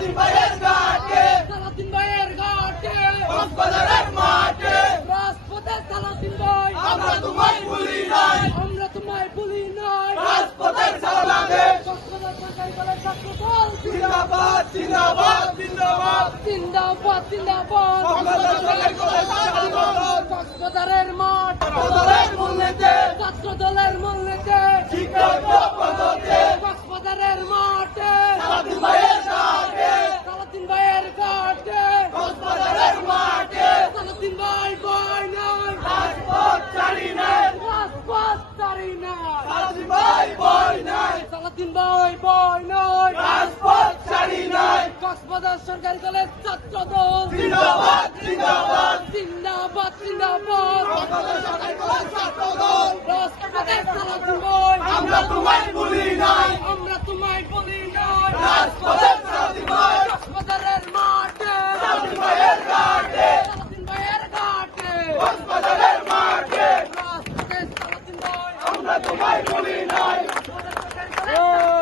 সালাউদ্দিন ভাইয়ের ঘাটে, সালাউদ্দিন ভাইয়ের ঘাটে, কক্সবাজারের মাঠে, রাজপথে সালাউদ্দিন ভাই, আমরা তোমায় ভুলি নাই, আমরা তোমায় ভুলি নাই। রাজপথের বাংলাদেশ, কক্সবাজার সরকারি কলেজ ছাত্রদল জিন্দাবাদ জিন্দাবাদ জিন্দাবাদ, জিন্দাবাদ জিন্দাবাদ। কক্সবাজার সরকারি কলেজ ছাত্রদল, কক্সবাজারের মাঠ, ছাত্রদলের মূলনীতি, ছাত্রদলের মূলনীতি, শিক্ষক পদ্ধতি, কক্সবাজারের মাঠে, সালাউদ্দিন ভাইয়ের ঘাটে, সালাউদ্দিন ভাইয়ের ঘাটে, কক্সবাজারের মাঠে, সালাউদ্দিন ভাই ভয় নাই, রাজপথ ছাড়ি নাই, রাজপথ ছাড়ি নাই, সালাউদ্দিন ভাই ভয় নাই, সালাউদ্দিন ভাই ভয় নাই, রাজপথ ছাড়ি নাই, কক্সবাজার সরকারি কলেজ ছাত্রদল জিন্দাবাদ জিন্দাবাদ, জিন্দাবাদ জিন্দাবাদ। কক্সবাজার সরকারি কলেজ ছাত্রদল, রাজপথে সালাউদ্দিন ভাই, আমরা তোমায় ভুলি নাই, আমরা তোমায় বলি নাই। রাজপথের সালাউদ্দিন ভাই, কক্সবাজারের মাঠে, সালাউদ্দিন ভাইয়ের ঘাটে, সালাউদ্দিন ভাইয়ের ঘাটে, কক্সবাজারের মাঠে, রাজপথে সালাউদ্দিন ভাই, আমরা তোমায় ভুলি নাই। কক্সবাজার সরকারি কলেজ